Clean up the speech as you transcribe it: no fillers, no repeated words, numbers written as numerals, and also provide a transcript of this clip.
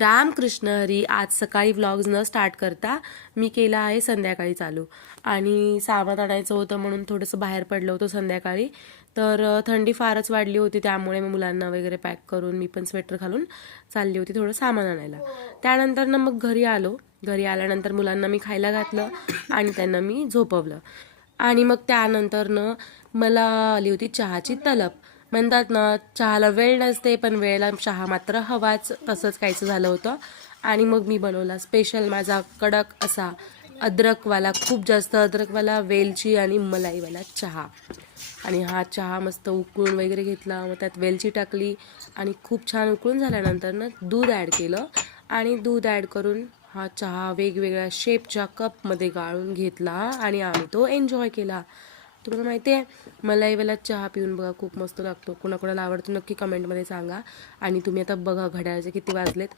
रामकृष्ण हरी. आज सकाळी व्लॉग्स न स्टार्ट करता मी केला आहे संध्याकाळी चालू. आणि सामान आणायचं होतं म्हणून थोडंसं बाहेर पडलं होतं संध्याकाळी. तर थंडी फारच वाढली होती, त्यामुळे मी मुलांना वगैरे पॅक करून मी पण स्वेटर घालून चालली होती थोडं सामान आणायला. त्यानंतर ना मग घरी आलो. घरी आल्यानंतर मुलांना मी खायला घातलं आणि त्यांना मी झोपवलं. आणि मग त्यानंतर ना मला आली होती चहाची तलप. म्हणतात ना, चहाला वेळ नसते पण वेळेला चहा मात्र हवाच, तसंच काहीचं झालं होतं. आणि मग मी बनवला स्पेशल माझा कडक असा अद्रकवाला, खूप जास्त अद्रकवाला, वेलची आणि मलाईवाला चहा. आणि हा चहा मस्त उकळून वगैरे घेतला, मग त्यात वेलची टाकली आणि खूप छान उकळून झाल्यानंतर ना दूध ॲड केलं. आणि दूध ॲड करून हा चहा वेगवेगळ्या शेपच्या कपमध्ये गाळून घेतला आणि आम्ही तो एन्जॉय केला. तुम्हाला माहिती आहे, मलाईवाला चहा पिऊन बघा, खूप मस्त लागतो. कोणाकोणाला आवडतो नक्की कमेंटमध्ये सांगा. आणि तुम्ही आता बघा घड्याळाचे किती वाजलेत.